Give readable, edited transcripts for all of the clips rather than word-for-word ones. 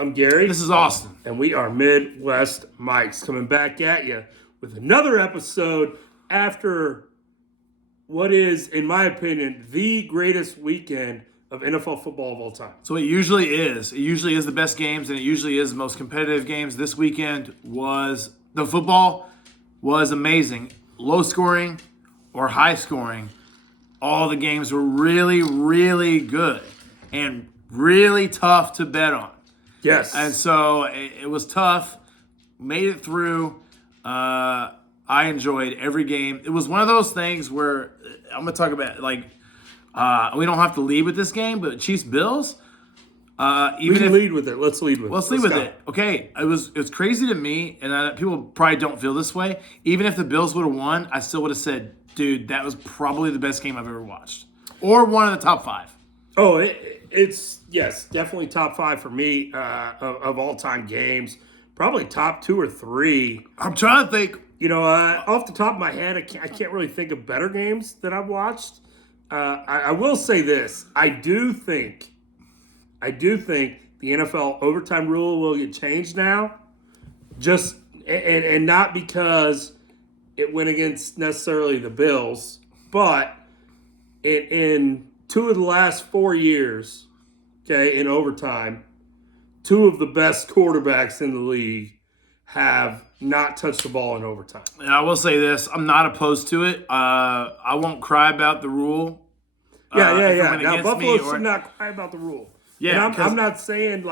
I'm Gary. This is Austin. And we are Midwest Mics coming back at you with another episode after what is, in my opinion, the greatest weekend of NFL football of all time. So it usually is. It usually is the best games, and it usually is the most competitive games. This weekend was the football was amazing. Low scoring or high scoring. All the games were really, really good and really tough to bet on. Yes. And so it was tough. Made it through. I enjoyed every game. It was one of those things where I'm going to talk about, we don't have to lead with this game, but Chiefs-Bills. Lead with it. Let's lead with it. Let's lead with it. Okay, it was crazy to me, and people probably don't feel this way. Even if the Bills would have won, I still would have said, dude, that was probably the best game I've ever watched. Or one of the top five. Oh, it's definitely top five for me of all-time games. Probably top 2 or 3. I'm trying to think. Off the top of my head, I can't really think of better games that I've watched. I will say this: I do think the NFL overtime rule will get changed now. Just and not because it went against necessarily the Bills, but in 2 of the last 4 years, okay, in overtime, 2 of the best quarterbacks in the league have not touched the ball in overtime. And I will say this: I'm not opposed to it. I won't cry about the rule. Yeah. Now Buffalo should not cry about the rule. Yeah, and I'm not saying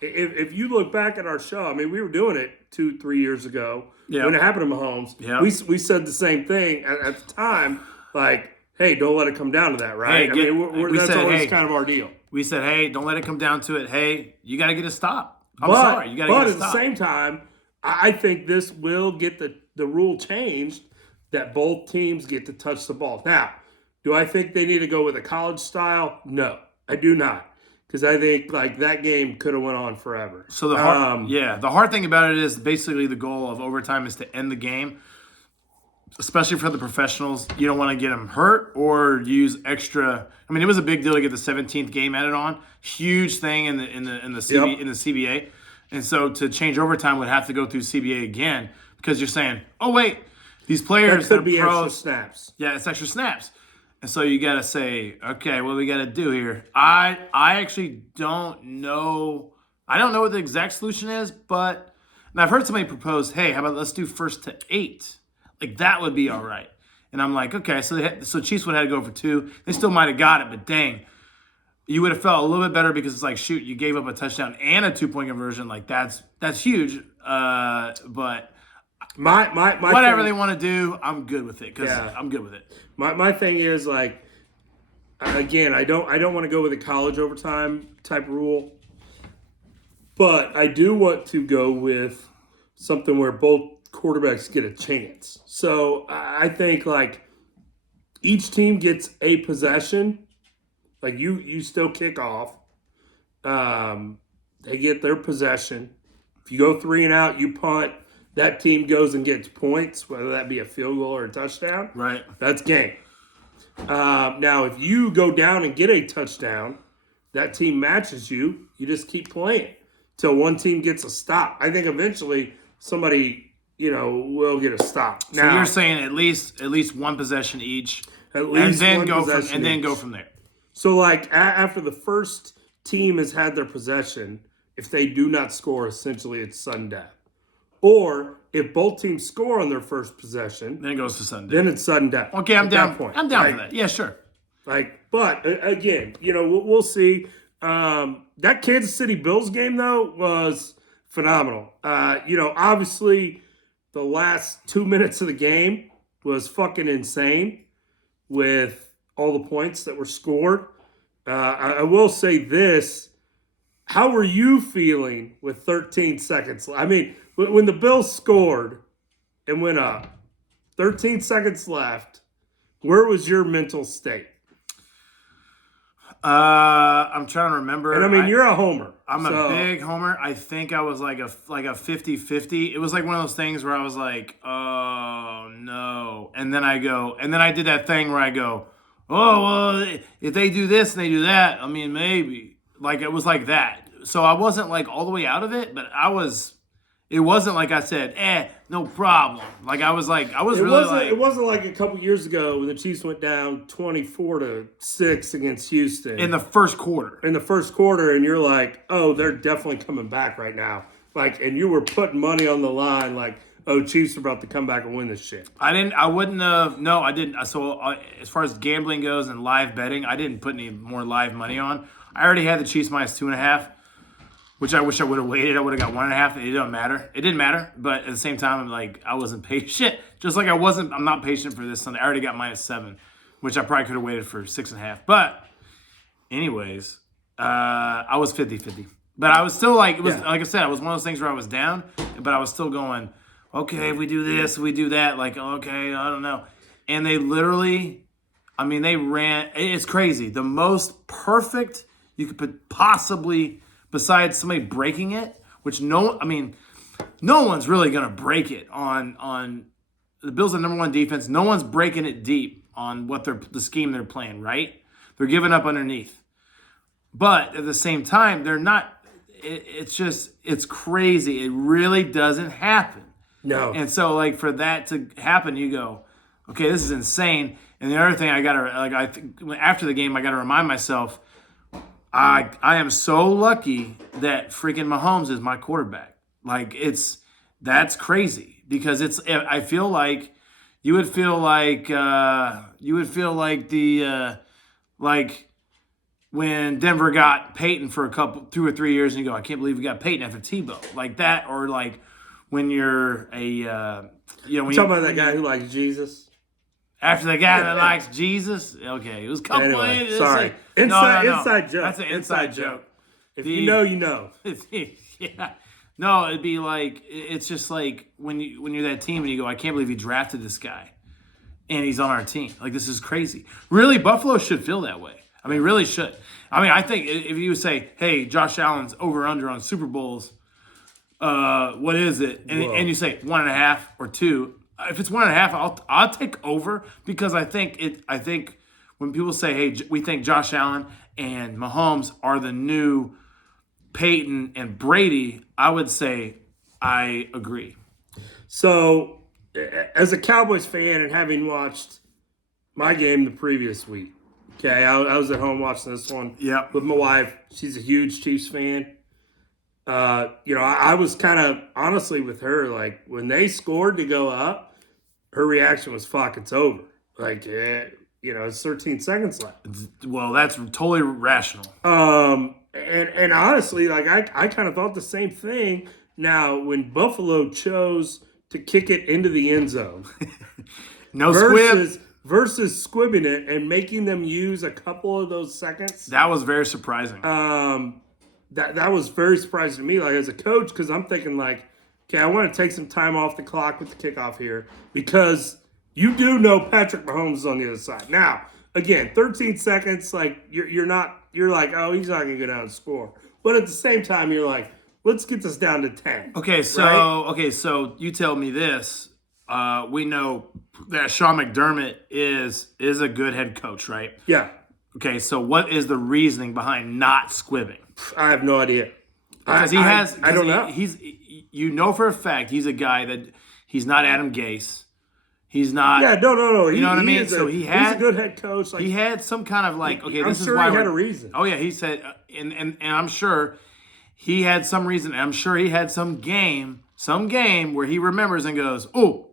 if you look back at our show. I mean, we were doing it 2-3 years ago when it happened to Mahomes. Yeah. We said the same thing at the time. Hey, don't let it come down to that, right? That's always kind of our deal. We said, hey, don't let it come down to it. Hey, you got to get a stop. Sorry, you got to get a stop. But at the same time, I think this will get the rule changed that both teams get to touch the ball. Now, do I think they need to go with a college style? No, I do not. Because I think that game could have went on forever. So the hard thing about it is basically the goal of overtime is to end the game. Especially for the professionals, you don't want to get them hurt or use extra. I mean, it was a big deal to get the 17th game added on. Huge thing in the CBA, and so to change overtime would have to go through CBA again because you're saying, oh wait, these players that could be pros, extra snaps. Yeah, it's extra snaps, and so you got to say, okay, what do we got to do here? I actually don't know. I don't know what the exact solution is, but and I've heard somebody propose, hey, how about let's do first to 8. That would be all right. And I'm like, okay, so Chiefs would have to go for 2. They still might have got it, but dang. You would have felt a little bit better because it's shoot, you gave up a touchdown and a 2-point conversion. That's huge. But my whatever they want to do, I'm good with it I'm good with it. My thing is again, I don't want to go with a college overtime type rule, but I do want to go with something where both quarterbacks get a chance. So I think each team gets a possession. You still kick off. They get their possession. If you go 3 and out, you punt. That team goes and gets points, whether that be a field goal or a touchdown. Right. That's game. Now, if you go down and get a touchdown, that team matches you. You just keep playing till one team gets a stop. I think eventually somebody will get a stop. So you're saying at least one possession each, and then go from there. So after the first team has had their possession, if they do not score, essentially it's sudden death. Or if both teams score on their first possession, then it goes to sudden death. Then it's sudden death. Okay, I'm down. I'm down for that. Yeah, sure. But again, we'll see. That Kansas City Bills game though was phenomenal. Obviously, the last 2 minutes of the game was fucking insane with all the points that were scored. I will say this. How were you feeling with 13 seconds? I mean, when the Bills scored and went up, 13 seconds left, where was your mental state? I'm trying to remember. And I mean, you're a homer. I'm a big homer. I think I was like a 50-50. It was like one of those things where I was like, oh no. And then I did that thing where I go, oh, well, if they do this and they do that, I mean, maybe. It was like that. so I wasn't like all the way out of it, but I was. It wasn't like I said, no problem. Like I was really like. It wasn't like a couple years ago when the Chiefs went down 24-6 against Houston In the first quarter. And you're like, oh, they're definitely coming back right now. Like, and you were putting money on the line, like, oh, Chiefs are about to come back and win this shit. I wouldn't have. No, I didn't. So as far as gambling goes and live betting, I didn't put any more live money on. I already had the Chiefs minus 2.5. Which I wish I would have waited. I would have got 1.5. It didn't matter. It didn't matter. But at the same time, I'm like, I wasn't patient. Just like I'm not patient for this Sunday. I already got minus 7, which I probably could have waited for 6.5. But anyways, I was 50-50. But I was still like, it was like I said, it was one of those things where I was down, but I was still going, okay, if we do this, if we do that, like, okay, I don't know. And they literally, I mean, they ran, it's crazy. The most perfect you could possibly, besides somebody breaking it, which no one's really going to break it on the Bills are the number one defense. No one's breaking it deep on what the scheme they're playing, right? They're giving up underneath. But at the same time, they're not, it's crazy. It really doesn't happen. No. And so like for that to happen, you go, okay, this is insane. And the other thing after the game, I got to remind myself, I am so lucky that freaking Mahomes is my quarterback. Like that's crazy because I feel like you would feel like like when Denver got Peyton for 2 or 3 years and you go, I can't believe we got Peyton after Tebow, like that, or like when you're when talking about that guy who likes Jesus. After the guy that likes Jesus, okay, it was a couple. Anyway, sorry, inside joke. That's an inside joke. If you know, you know. Yeah, no, it'd be like it's just like when you're that team and you go, I can't believe you drafted this guy, and he's on our team. Like this is crazy. Really, Buffalo should feel that way. I mean, really should. I mean, I think if you say, hey, Josh Allen's over under on Super Bowls, what is it? And you say 1.5 or 2. If it's 1.5, I'll take over because I think when people say, hey, we think Josh Allen and Mahomes are the new Peyton and Brady, I would say I agree. So, as a Cowboys fan and having watched my game the previous week, okay, I was at home watching this one with my wife. She's a huge Chiefs fan. I was kind of honestly with her, like when they scored to go up, her reaction was, fuck, it's over. Like, it's 13 seconds left. Well, that's totally rational. And honestly, like I kind of thought the same thing. Now, when Buffalo chose to kick it into the end zone, versus squibbing it and making them use a couple of those seconds, that was very surprising. That was very surprising to me, like as a coach, because I'm thinking like, okay, I want to take some time off the clock with the kickoff here because you do know Patrick Mahomes is on the other side. Now, again, 13 seconds, like you're like, oh, he's not gonna go down and score. But at the same time, you're like, let's get this down to 10. Okay, so you tell me this. We know that Sean McDermott is a good head coach, right? Yeah. Okay, so what is the reasoning behind not squibbing? I have no idea. Because I don't know. You know for a fact he's a guy that he's not Adam Gase. He's not. Yeah, no. You know what I mean? So he's a good head coach. Like, he had some kind of like, okay, I'm this sure is why he had a reason. Oh yeah, he said, and I'm sure he had some reason. And I'm sure he had some game where he remembers and goes, oh,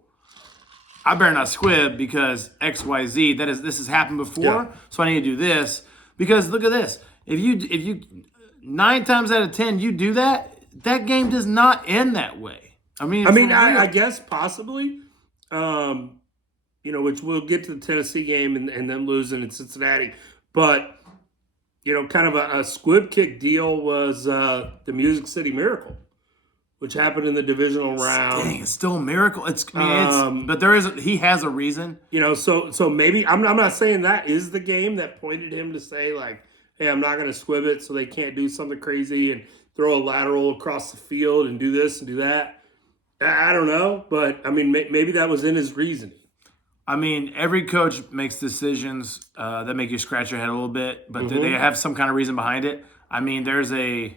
I better not squib because X, Y, Z. This has happened before, so I need to do this because look at this. If you 9 times out of 10 you do that game does not end that way. I guess possibly, which we'll get to the Tennessee game and them losing in Cincinnati. But, kind of a squib kick deal was the Music City Miracle, which happened in the divisional round. Dang, it's still a miracle. But he has a reason. So maybe, I'm not saying that is the game that pointed him to say, like, hey, I'm not going to squib it so they can't do something crazy and throw a lateral across the field and do this and do that. I don't know, but, maybe that was in his reasoning. Every coach makes decisions that make you scratch your head a little bit, but do they have some kind of reason behind it? There's a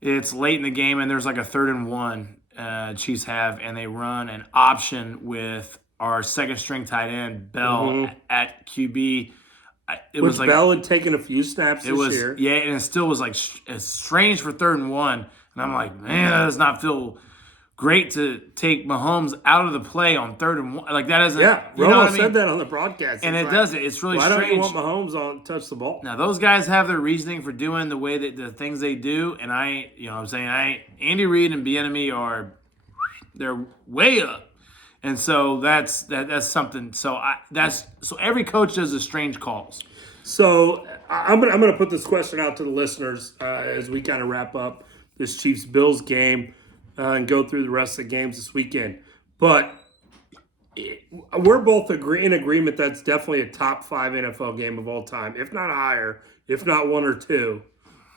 it's late in the game and there's like a 3rd and 1 Chiefs have, and they run an option with our second string tight end Bell at QB. Which Bell had taken a few snaps this year. Yeah, and it still was like it's strange for 3rd and 1. And I'm like, man, that does not feel great to take Mahomes out of the play on 3rd and 1. Like that doesn't. Yeah, you know Romo said that on the broadcast. And it doesn't. It's really strange. Why don't you want Mahomes on touch the ball? Now those guys have their reasoning for doing the way that the things they do, and Andy Reid and Bieniemy they're way up. And so that's something. So every coach does the strange calls. So I'm gonna put this question out to the listeners as we kind of wrap up this Chiefs Bills game and go through the rest of the games this weekend. But we're both in agreement that's definitely a top 5 NFL game of all time, if not higher, if not 1 or 2.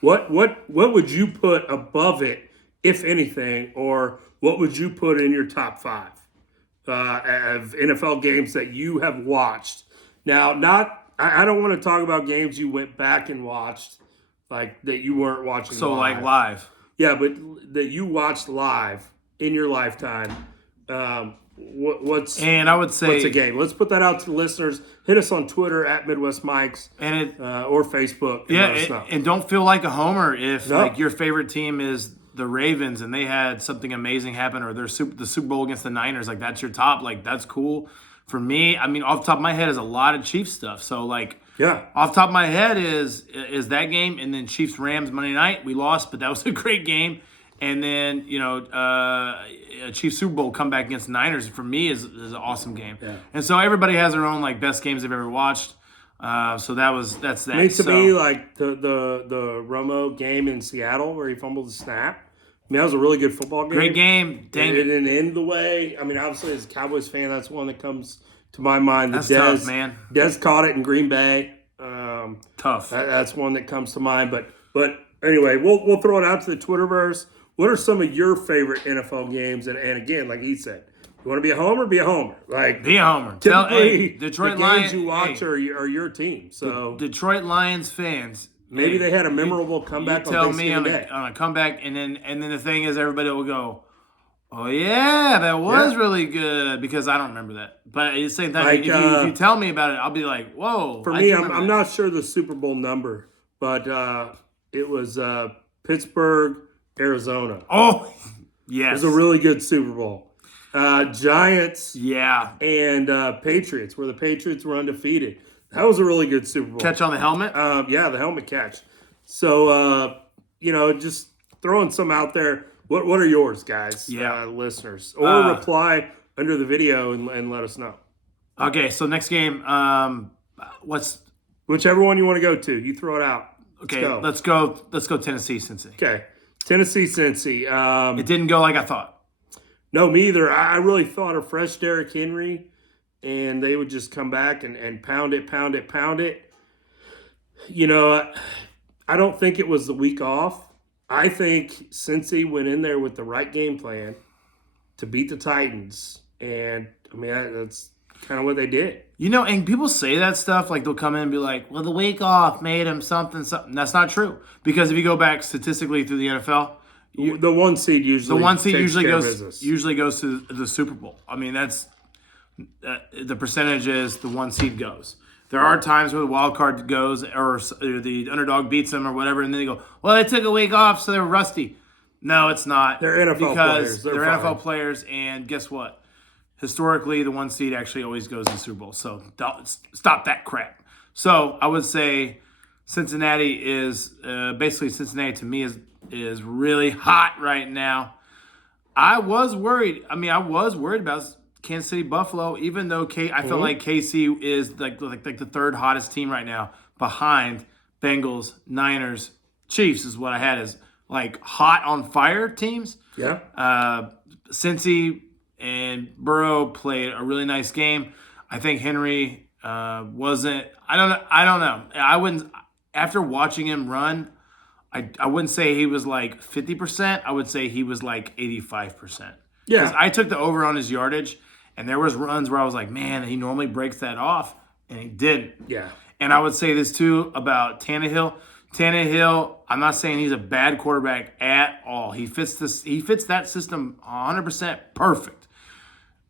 What would you put above it, if anything, or what would you put in your top 5? Of NFL games that you have watched. Now, I don't want to talk about games you went back and watched, like that you weren't watching So live. like live. Yeah, but that you watched live in your lifetime. What's and I would say what's a game? Let's put that out to the listeners. Hit us on Twitter at Midwest Mikes or Facebook. And don't feel like a homer if like your favorite team is the Ravens and they had something amazing happen, or the Super Bowl against the Niners. Like that's your top. Like that's cool. For me, I mean, off the top of my head is a lot of Chiefs stuff. So like, off the top of my head is that game, and then Chiefs Rams Monday night. We lost, but that was a great game. And then a Chiefs Super Bowl comeback against the Niners for me is an awesome game. Yeah. And so everybody has their own like best games they've ever watched. So that's that. I mean, to me, like the Romo game in Seattle where he fumbled the snap. I mean, that was a really good football game. Great game. Dang it didn't end the way. I mean, obviously, as a Cowboys fan, that's one that comes to my mind. That's tough, man. Dez caught it in Green Bay. Tough. That's one that comes to mind. But anyway, we'll throw it out to the Twitterverse. What are some of your favorite NFL games? And again, like he said, you want to be a homer? Be a homer. Like be a homer. Typically, Detroit the Lions games you watch are your team. So Detroit Lions fans. Maybe they had a memorable comeback. You tell me on a comeback, and then the thing is, everybody will go, "Oh yeah, that was really good," because I don't remember that. But at the same time, like, if you tell me about it, I'll be like, "Whoa!" For me, I'm not sure the Super Bowl number, but it was Pittsburgh, Arizona. Oh, yes, it was a really good Super Bowl. Giants, and Patriots, where the Patriots were undefeated. That was a really good Super Bowl. Catch on the helmet? Yeah, the helmet catch. So, just throwing some out there. What are yours, guys? Listeners. Or reply under the video and let us know. Okay, so next game, whichever one you want to go to. You throw it out. Okay, let's go Tennessee, Cincy. Okay, Tennessee, Cincy. It didn't go like I thought. No, me either. I really thought a fresh Derrick Henry, and they would just come back and pound it. I don't think it was the week off. I think Cincy went in there with the right game plan to beat the Titans. And, I mean, that's kind of what they did. And people say that stuff, like they'll come in and be like, well, the week off made him something. That's not true. Because if you go back statistically through the NFL, the one seed usually goes to the Super Bowl. I mean, that's the percentage is the one seed goes. There are times where the wild card goes or the underdog beats them or whatever, and then they go, well, they took a week off, so they're rusty. No, it's not. They're NFL players. They're NFL players, and guess what? Historically, the one seed actually always goes to the Super Bowl. So stop that crap. So I would say Cincinnati is Cincinnati to me is really hot right now. I was worried about Kansas City, Buffalo, even though I feel like KC is like the third hottest team right now behind Bengals, Niners, Chiefs is what I had as like hot on fire teams. Yeah. Cincy and Burrow played a really nice game. I think Henry wasn't. I don't know. I wouldn't. After watching him run, I wouldn't say he was like 50%. I would say he was like 85%. Yeah. Because I took the over on his yardage. And there was runs where I was like, man, he normally breaks that off, and he didn't. Yeah. And I would say this, too, about Tannehill. Tannehill, I'm not saying he's a bad quarterback at all. He fits that system 100% perfect.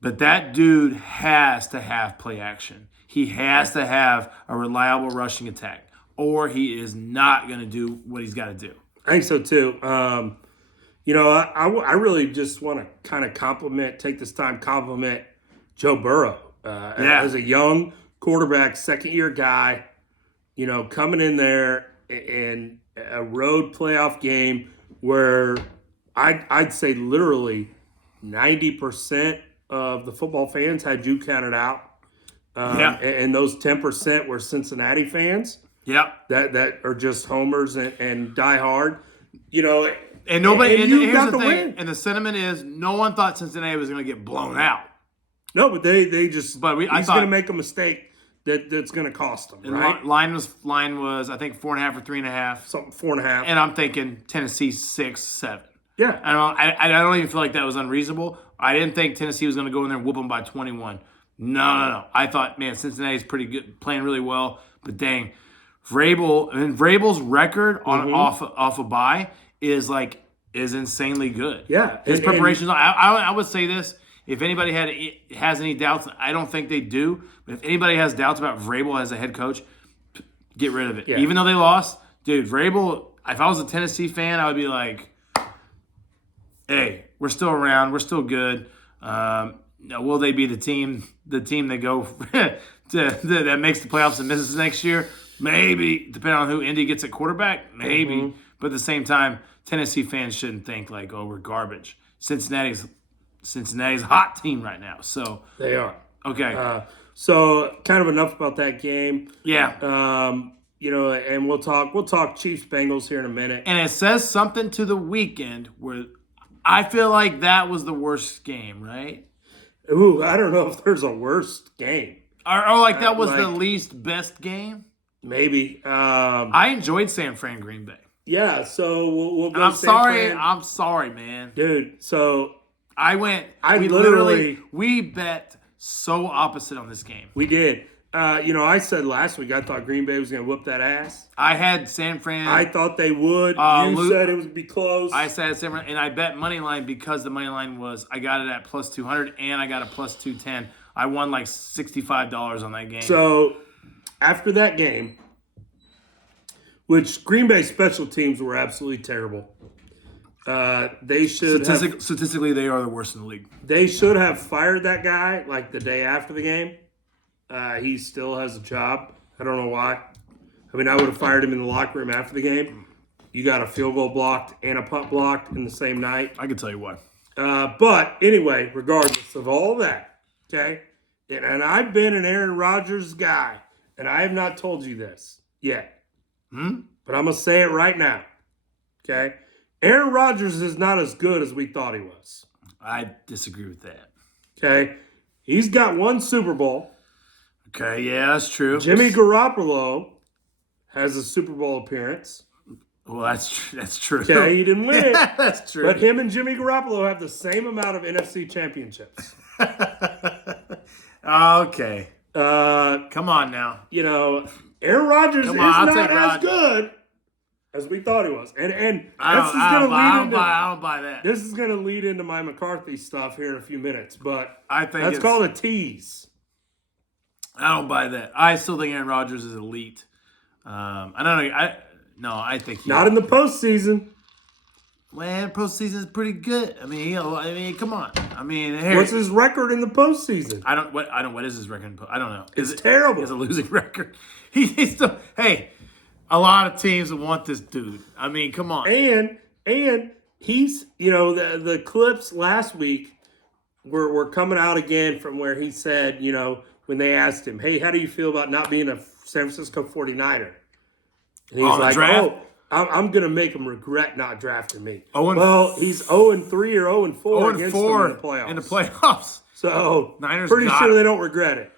But that dude has to have play action. He has to have a reliable rushing attack, or he is not going to do what he's got to do. I think so too. I really just want to kind of take this time compliment Joe Burrow as a young quarterback, second-year guy, coming in there in a road playoff game where I'd say literally 90% of the football fans had you counted out. And those 10% were Cincinnati fans. Yep. That are just homers and die hard. And nobody. And here's got the thing. win. And the sentiment is, no one thought Cincinnati was going to get blown out. No, but they just. But he's going to make a mistake that's going to cost them. Right? Line was I think 4.5 or 3.5. Something 4.5. And I'm thinking Tennessee 6, 7. Yeah. I don't even feel like that was unreasonable. I didn't think Tennessee was going to go in there and whoop them by 21. No. I thought, man, Cincinnati's pretty good, playing really well. But dang, Vrabel's record on off a bye is insanely good. Yeah, his preparations. I would say this: if anybody has any doubts, I don't think they do. But if anybody has doubts about Vrabel as a head coach, get rid of it. Yeah. Even though they lost, dude, Vrabel. If I was a Tennessee fan, I would be like, "Hey, we're still around. We're still good. Will they be the team that go that makes the playoffs and misses next year? Maybe, depending on who Indy gets at quarterback. Maybe, but at the same time, Tennessee fans shouldn't think like, oh, we're garbage. Cincinnati's a hot team right now. So they are. Okay. So kind of enough about that game. Yeah. And we'll talk Chiefs Bengals here in a minute. And it says something to the weekend where I feel like that was the worst game, right? Ooh, I don't know if there's a worst game. Or that was the least best game? Maybe. I enjoyed San Fran Green Bay. Yeah, so we'll go. And I'm sorry, man. Dude, so we bet so opposite on this game. We did. I said last week I thought Green Bay was going to whoop that ass. I had San Fran. I thought they would. You said it would be close. I said San Fran, and I bet money line because the money line I got it at plus 200 and I got a plus 210. I won like $65 on that game. So after that game, which Green Bay special teams were absolutely terrible. They should statistically they are the worst in the league. They should have fired that guy like the day after the game. He still has a job. I don't know why. I mean, I would have fired him in the locker room after the game. You got a field goal blocked and a punt blocked in the same night. I can tell you why. But anyway, regardless of all that, okay, and I've been an Aaron Rodgers guy, and I have not told you this yet. But I'm going to say it right now, okay? Aaron Rodgers is not as good as we thought he was. I disagree with that. Okay? He's got one Super Bowl. Okay, yeah, that's true. Jimmy Garoppolo has a Super Bowl appearance. Well, that's true. Okay, he didn't win it. That's true. But him and Jimmy Garoppolo have the same amount of NFC championships. Okay. Come on now. Aaron Rodgers is not as good as we thought he was. And I don't buy that. This is going to lead into my McCarthy stuff here in a few minutes, but I think that's called a tease. I don't buy that. I still think Aaron Rodgers is elite. I don't know. I think he's not in the postseason. Man, postseason is pretty good. I mean, come on. I mean, what's his record in the postseason? What is his record? I don't know. It's terrible. It's a losing record. He's still. Hey, a lot of teams want this dude. I mean, come on. And he's the clips last week were coming out again from where he said when they asked him, hey, how do you feel about not being a San Francisco 49er? And he's like, I'm going to make him regret not drafting me. Well, he's 0-3 or 0-4 against them in the playoffs. So, Niners pretty sure they don't regret it.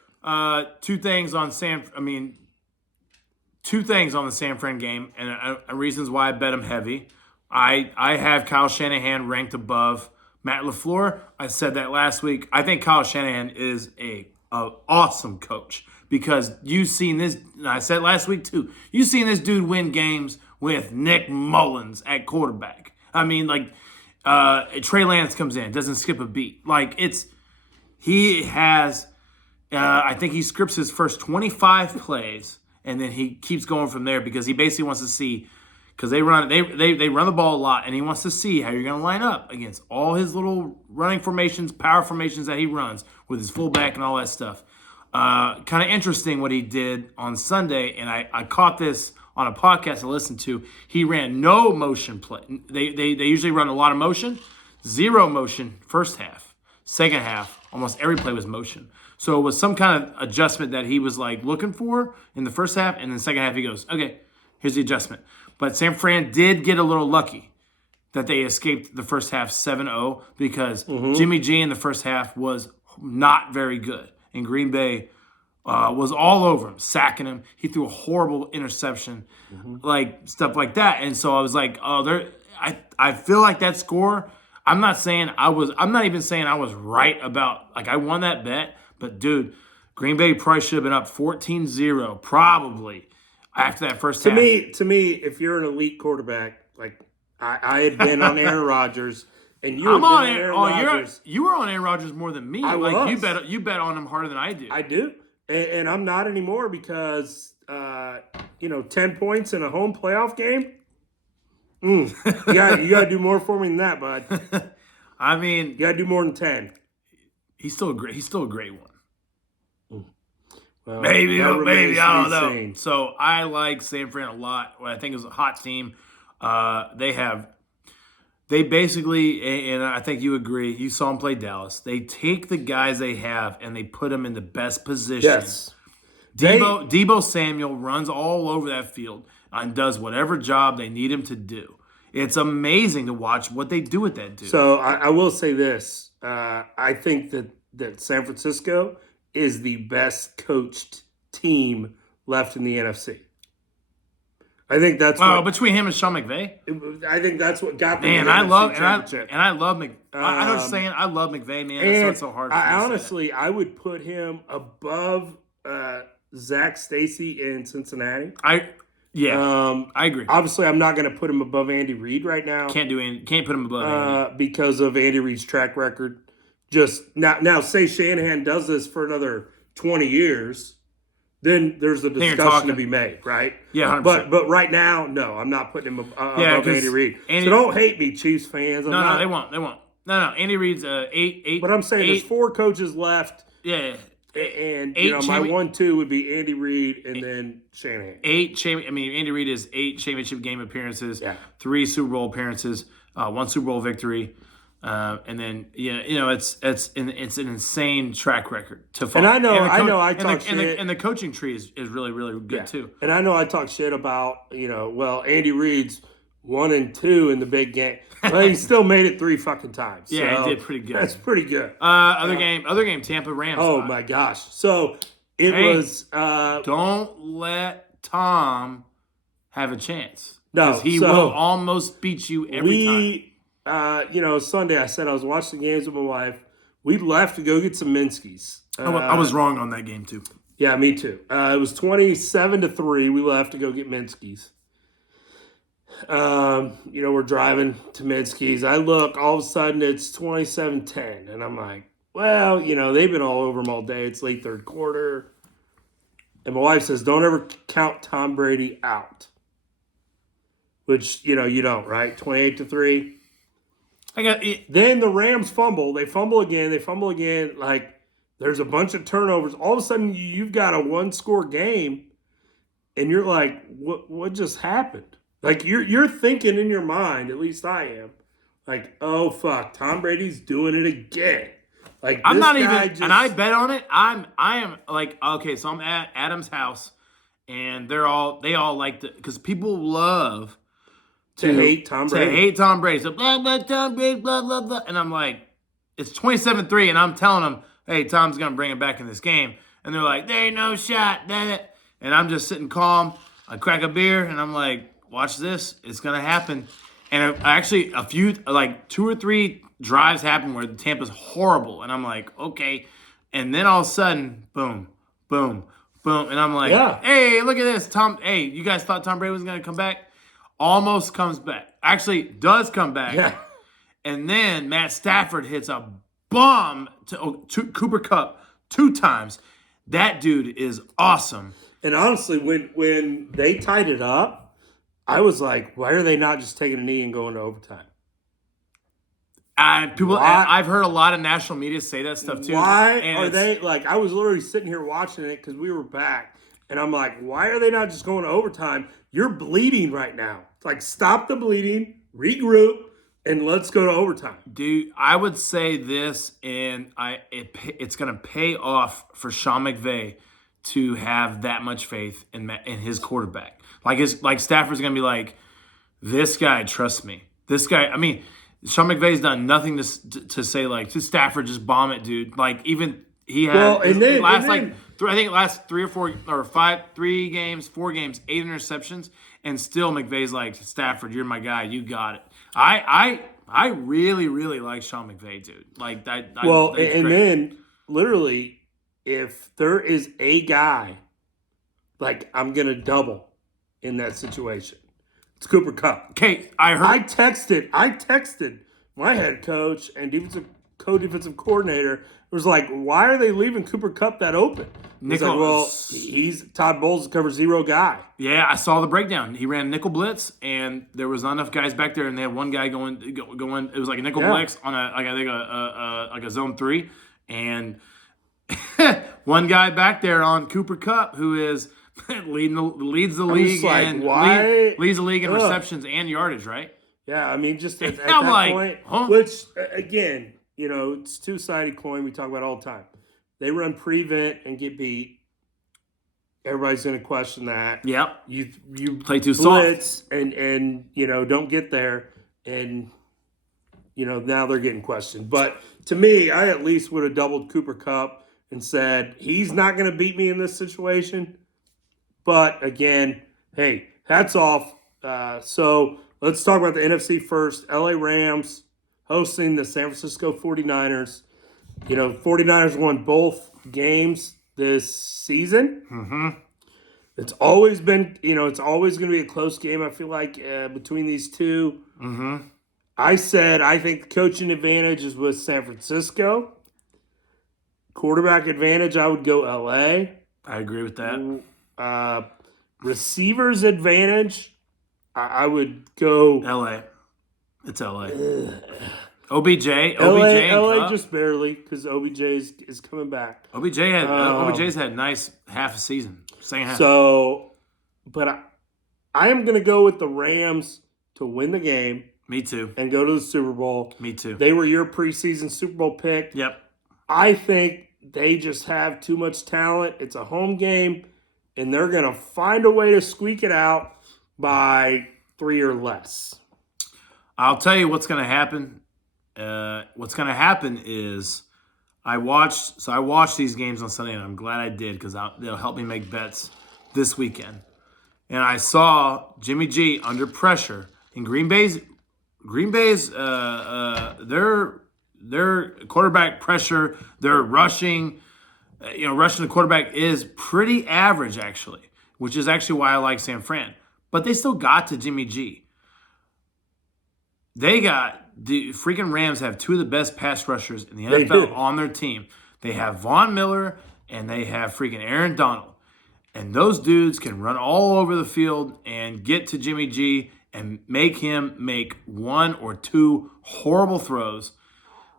Two things on the San Fran game, and reasons why I bet him heavy. I have Kyle Shanahan ranked above Matt LaFleur. I said that last week. I think Kyle Shanahan is a awesome coach because you've seen this, and I said last week too, you've seen this dude win games with Nick Mullins at quarterback. I mean, like, Trey Lance comes in, doesn't skip a beat. Like, he has, I think he scripts his first 25 plays, and then he keeps going from there because he basically wants to see, because they run the ball a lot, and he wants to see how you're going to line up against all his little running formations, power formations that he runs with his fullback and all that stuff. Kind of interesting what he did on Sunday, and I caught this on a podcast I listened to. He ran no motion play. They usually run a lot of motion, zero motion first half. Second half, almost every play was motion. So it was some kind of adjustment that he was like looking for in the first half, and then the second half he goes, okay, here's the adjustment. But San Fran did get a little lucky that they escaped the first half 7-0 because Jimmy G in the first half was not very good. And Green Bay was all over him, sacking him. He threw a horrible interception, like stuff like that. And so I was like, oh, I feel like that score, I'm not even saying I was right about, like, I won that bet. But, dude, Green Bay probably should have been up 14-0, probably, after that first half. To me, if you're an elite quarterback, like I had been on Aaron Rodgers, and you were on Aaron Rodgers. You were on Aaron Rodgers more than me. You bet on him harder than I do. I do, and I'm not anymore because 10 points in a home playoff game. You got to do more for me than that, bud. I mean, you got to do more than 10. He's still a great one. Well, maybe I don't know. Sane. So I like San Fran a lot. I think it was a hot team. They basically, and I think you agree, you saw them play Dallas. They take the guys they have and they put them in the best position. Yes. Deebo Samuel runs all over that field and does whatever job they need him to do. It's amazing to watch what they do with that dude. So I will say this. I think that San Francisco is the best coached team left in the NFC. I think that's between him and Sean McVay. I think that's what got them. Man, I love McVay. I know what you're saying. I love McVay, man. That's why it's so hard. I would put him above Zach Stacy in Cincinnati. I agree. Obviously, I'm not going to put him above Andy Reid right now. Can't put him above Andy because of Andy Reid's track record. Just now, say Shanahan does this for another 20 years, then there's a discussion to be made, right? Yeah, 100%. But right now, no, I'm not putting him above Andy Reid. So don't hate me, Chiefs fans. No, they won't. No, Andy Reid's 8. But I'm saying there's 4 coaches left. Yeah. And my 1-2 would be Andy Reid and then Shanahan. Andy Reid is 8 championship game appearances, 3 Super Bowl appearances, 1 Super Bowl victory. And then it's an insane track record to follow. And I talk shit. And the coaching tree is really, really good too. And I know I talk shit about Andy Reid's 1-2 in the big game. Well, he still made it 3 fucking times. Yeah, he did pretty good. That's pretty good. Other game, Tampa Rams. Oh my gosh! So it was. Don't let Tom have a chance. No, he will almost beat you every time. Sunday I said I was watching the games with my wife. We left to go get some Minskys. I was wrong on that game too. Yeah, me too. It was 27-3. We left to go get Minskys. We're driving to Minsky's. I look, all of a sudden it's 27-10. And I'm like, well, they've been all over them all day. It's late third quarter. And my wife says, don't ever count Tom Brady out. Which, you don't, right? 28-3. I got it. Then the Rams fumble. They fumble again. Like, there's a bunch of turnovers. All of a sudden, you've got a 1-score game. And you're like, what just happened? Like, you're thinking in your mind, at least I am, like, oh, fuck, Tom Brady's doing it again. Like, I'm not even, and I bet on it. I am like, okay, so I'm at Adam's house, and they all like to, because people love to hate Tom Brady. So blah, blah, Tom Brady, blah, blah, blah. And I'm like, it's 27-3, and I'm telling them, hey, Tom's going to bring it back in this game. And they're like, there ain't no shot. And I'm just sitting calm. I crack a beer, and I'm like, watch this. It's going to happen. And actually, a few, like 2 or 3 drives happen where Tampa's horrible. And I'm like, okay. And then all of a sudden, boom, boom, boom. And I'm like, hey, look at this. Hey, you guys thought Tom Brady was going to come back? almost comes back. Actually, does come back. Yeah. And then Matt Stafford hits a bomb to Cooper Kupp 2 times. That dude is awesome. And honestly, when they tied it up, I was like, why are they not just taking a knee and going to overtime? I've heard a lot of national media say that stuff too. Why and are they like? I was literally sitting here watching it because we were back, and I'm like, why are they not just going to overtime? You're bleeding right now. It's like, stop the bleeding, regroup, and let's go to overtime. Dude, I would say this, and it's going to pay off for Sean McVay to have that much faith in his quarterback. Like Stafford's going to be like, this guy trusts me. This guy, I mean, Sean McVay's done nothing to say like, to Stafford, just bomb it, dude. Like, even he had I think last 3 games, 4 games, 8 interceptions, and still McVay's like, Stafford, you're my guy, you got it. I really, really like Sean McVay, dude. Like that. Then literally, if there is a guy, like, I'm gonna double in that situation, it's Cooper Kupp. Okay, I texted my head coach and co-defensive coordinator. It was like, why are they leaving Cooper Kupp that open? He's like, well, he's Todd Bowles' cover 0 guy. Yeah, I saw the breakdown. He ran nickel blitz, and there was not enough guys back there, and they had one guy going. It was like a nickel blitz on a zone 3, and one guy back there on Cooper Kupp who is leads the league leads the league in receptions and yardage, right? Yeah, I mean, just at that point, which again, it's 2-sided coin. We talk about it all the time. They run prevent and get beat. Everybody's going to question that. Yep. You play too blitz soft and don't get there, and now they're getting questioned. But to me, I at least would have doubled Cooper Kupp and said he's not going to beat me in this situation. But again, hey, hats off. So let's talk about the NFC first. LA Rams hosting the San Francisco 49ers. 49ers won both games this season. Mm-hmm. It's always been, it's always going to be a close game, I feel like, between these two. Mm-hmm. I said I think the coaching advantage is with San Francisco. Quarterback advantage, I would go LA. I agree with that. Receivers advantage, I would go LA. It's LA. OBJ LA just barely, because OBJ is coming back. OBJ's had a nice half a season, second half. So, but I am going to go with the Rams to win the game. Me too. And go to the Super Bowl. Me too. They were your preseason Super Bowl pick. Yep. I think they just have too much talent. It's a home game, and they're going to find a way to squeak it out by 3 or less. I'll tell you what's going to happen. What's going to happen is I watched these games on Sunday, and I'm glad I did because they'll help me make bets this weekend. And I saw Jimmy G under pressure in Green Bay's their quarterback pressure, their rushing the quarterback is pretty average actually, which is actually why I like San Fran. But they still got to Jimmy G. The freaking Rams have 2 of the best pass rushers in the NFL on their team. They have Von Miller and they have freaking Aaron Donald. And those dudes can run all over the field and get to Jimmy G and make him make 1 or 2 horrible throws.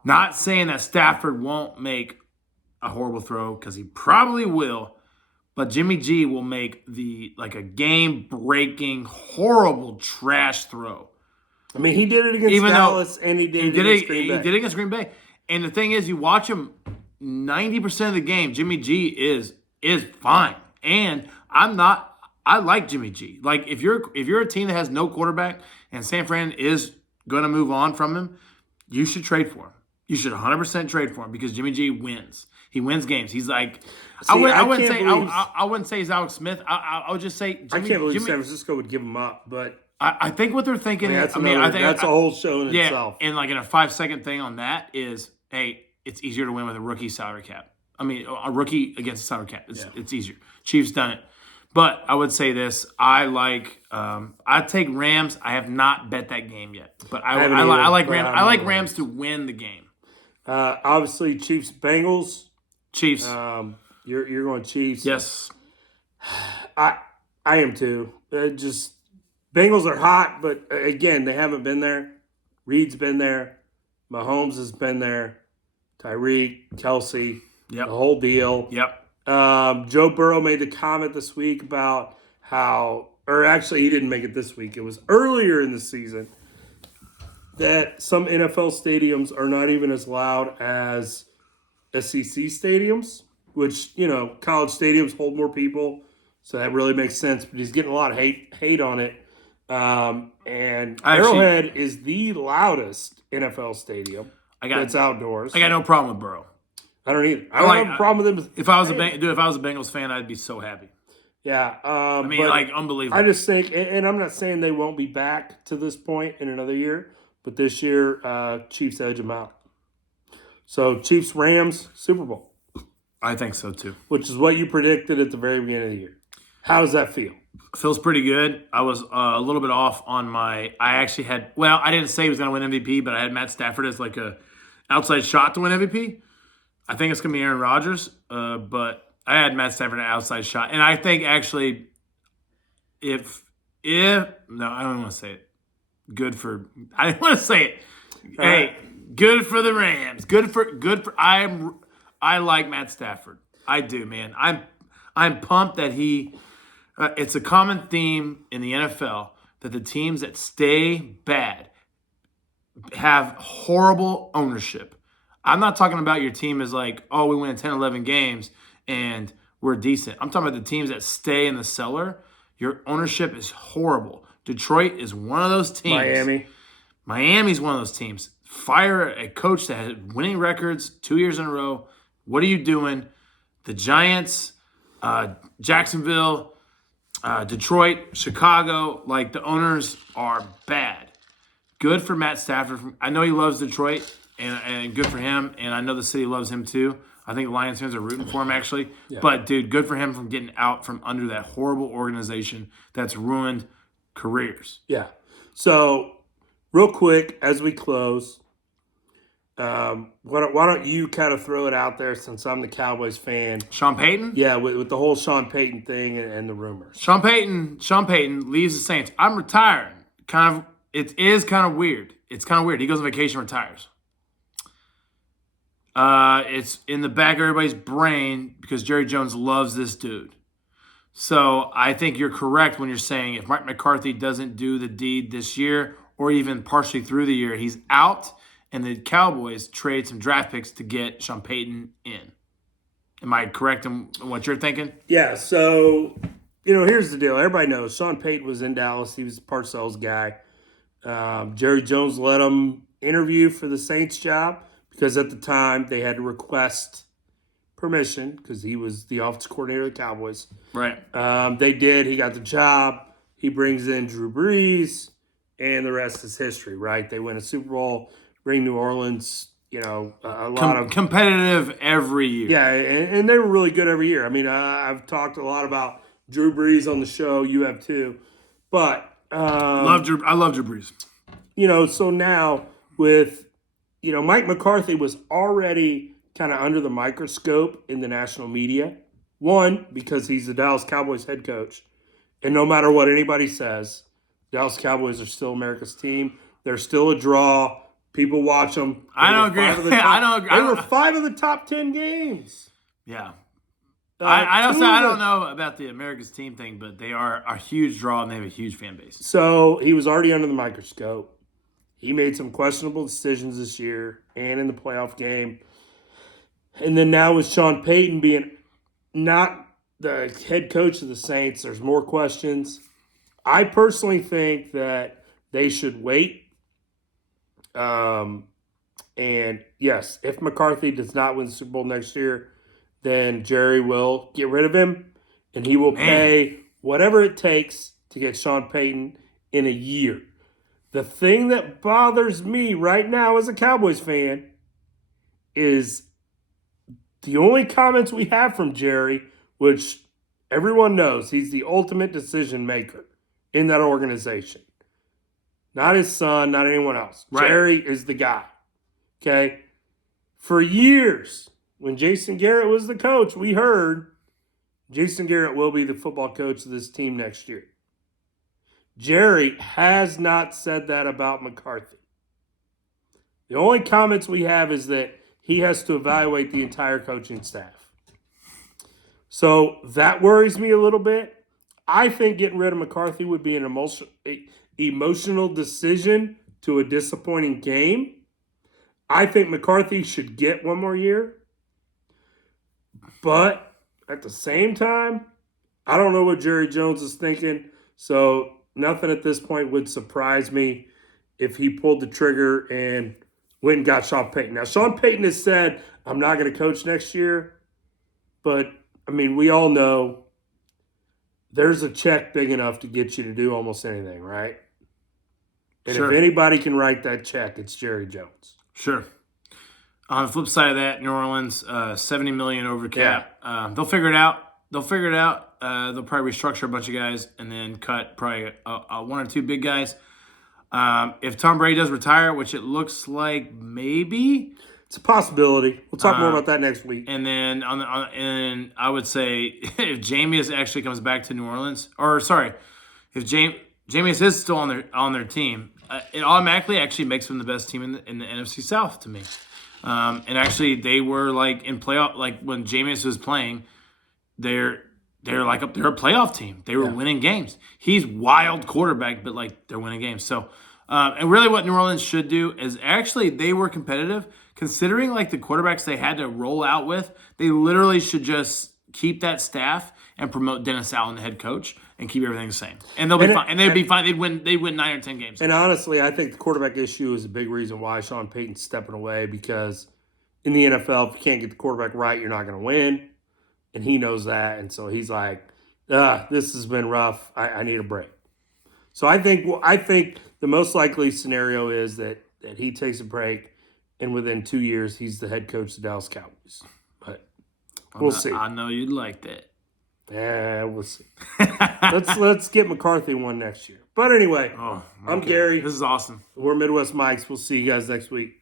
Not saying that Stafford won't make a horrible throw, because he probably will. But Jimmy G will make a game-breaking, horrible trash throw. I mean, he did it against Dallas, and he did it against Green Bay. He did it against Green Bay. And the thing is, you watch him 90% of the game, Jimmy G is fine. And I like Jimmy G. Like, if you're a team that has no quarterback and San Fran is going to move on from him, you should trade for him. You should 100% trade for him because Jimmy G wins. He wins games. He's like, I wouldn't say he's Alex Smith. I would just say I can't believe San Francisco would give him up, but I think what they're thinking I think that's a whole show in itself. And like in a 5-second thing on that is, hey, it's easier to win with a rookie salary cap. I mean, a rookie against a salary cap. It's easier. Chiefs done it. But I would say this: I take Rams. I have not bet that game yet, but haven't either, I like but Rams. I'm I like on Rams Rams. to win the game. Obviously, Chiefs Bengals. Chiefs. You're going Chiefs. Yes. I am too. Just Bengals are hot, but again, they haven't been there. Reed's been there. Mahomes has been there. Tyreek, Kelsey, Yep. the whole deal. Yep. Joe Burrow made the comment this week about how, or actually, he didn't make it this week. It was earlier in the season that some NFL stadiums are not even as loud as SEC stadiums, which, college stadiums hold more people. So that really makes sense. But he's getting a lot of hate on it. And Arrowhead is the loudest NFL stadium that's outdoors. I got no problem with Burrow. I don't either. I don't have a problem with him. If I was a Bengals fan, I'd be so happy. Yeah. Unbelievable. I just think, and I'm not saying they won't be back to this point in another year, but this year, Chiefs edge them out. So Chiefs Rams Super Bowl. I think so too. Which is what you predicted at the very beginning of the year. How does that feel? Feels pretty good. I was a little bit off on I actually had, I didn't say he was going to win MVP, but I had Matt Stafford as like a outside shot to win MVP. I think it's going to be Aaron Rodgers, but I had Matt Stafford an outside shot. And I think actually no, I don't want to say it. I didn't want to say it. Hey, good for the Rams. I like Matt Stafford. I do, man. I'm pumped that it's a common theme in the NFL that the teams that stay bad have horrible ownership. I'm not talking about your team as like, oh, we win 10, 11 games and we're decent. I'm talking about the teams that stay in the cellar. Your ownership is horrible. Detroit is one of those teams. Miami's one of those teams. Fire a coach that had winning records 2 years in a row. What are you doing? The Giants, Jacksonville, Detroit, Chicago, like the owners are bad. Good for Matt Stafford. I know he loves Detroit, and good for him. And I know the city loves him too. I think Lions fans are rooting for him actually. Yeah. But dude, good for him from getting out from under that horrible organization that's ruined careers. Yeah. So, real quick as we close, why don't you kind of throw it out there since I'm the Cowboys fan? Sean Payton? Yeah, with the whole Sean Payton thing and the rumors. Sean Payton leaves the Saints. I'm retiring. It is kind of weird. It's kind of weird. He goes on vacation, retires. It's in the back of everybody's brain because Jerry Jones loves this dude. So I think you're correct when you're saying if Mike McCarthy doesn't do the deed this year or even partially through the year, he's out. And the Cowboys trade some draft picks to get Sean Payton in. Am I correct in what you're thinking? Yeah, so, here's the deal. Everybody knows Sean Payton was in Dallas. He was a Parcells guy. Jerry Jones let him interview for the Saints job because at the time they had to request permission because he was the offensive coordinator of the Cowboys. Right. They did. He got the job. He brings in Drew Brees, and the rest is history, right? They win a Super Bowl. Bring New Orleans, a lot of competitive every year. Yeah, and they were really good every year. I mean, I've talked a lot about Drew Brees on the show. You have too, but I love Drew Brees. So now with Mike McCarthy was already kind of under the microscope in the national media. One, because he's the Dallas Cowboys head coach, and no matter what anybody says, Dallas Cowboys are still America's team. They're still a draw. People watch them. I don't agree. I don't agree. They were 5 of the top 10 games. Yeah. I don't know about the America's team thing, but they are a huge draw and they have a huge fan base. So he was already under the microscope. He made some questionable decisions this year and in the playoff game. And then now with Sean Payton being not the head coach of the Saints, there's more questions. I personally think that they should wait. And yes, if McCarthy does not win the Super Bowl next year, then Jerry will get rid of him and he will pay whatever it takes to get Sean Payton in a year. The thing that bothers me right now as a Cowboys fan is the only comments we have from Jerry, which Everyone knows he's the ultimate decision maker in that organization. Not his son, not anyone else. Right. Jerry is the guy. Okay? For years, when Jason Garrett was the coach, we heard Jason Garrett will be the football coach of this team next year. Jerry has not said that about McCarthy. The only comments we have is that he has to evaluate the entire coaching staff. So that worries me a little bit. I think getting rid of McCarthy would be an emotional decision to a disappointing game. I think McCarthy should get one more year. But at the same time, I don't know what Jerry Jones is thinking. So nothing at this point would surprise me if he pulled the trigger and went and got Sean Payton. Now, Sean Payton has said, I'm not going to coach next year. But, I mean, we all know there's a check big enough to get you to do almost anything, right? And Sure. if anybody can write that check, it's Jerry Jones. Sure. On the flip side of that, New Orleans, $70 million over cap. Yeah. They'll figure it out. They'll probably restructure a bunch of guys and then cut probably one or two big guys. If Tom Brady does retire, which it looks like maybe, it's a possibility. We'll talk more about that next week. and then and I would say if Jameis actually comes back to New Orleans, or sorry, if Jameis is still on their team, it automatically actually makes them the best team in the NFC South to me. And actually, they were like in playoff, like when Jameis was playing, they're a playoff team. They were winning games. He's wild quarterback, but like they're winning games. So, and really, what New Orleans should do is actually they were competitive, considering like the quarterbacks they had to roll out with. They literally should just keep that staff and promote Dennis Allen, the head coach, and keep everything the same. And they'll be fine. And they'd be fine. They'd win 9 or 10 games. And honestly, I think the quarterback issue is a big reason why Sean Payton's stepping away, because in the NFL, if you can't get the quarterback right, you're not going to win. And he knows that. And so he's like, this has been rough. I need a break. So I think the most likely scenario is that he takes a break, and within 2 years, he's the head coach of the Dallas Cowboys. But we'll see. I know you'd like that. Yeah, we'll see. let's get McCarthy one next year. But anyway, I'm Gary. This is awesome. We're Midwest Mikes. We'll see you guys next week.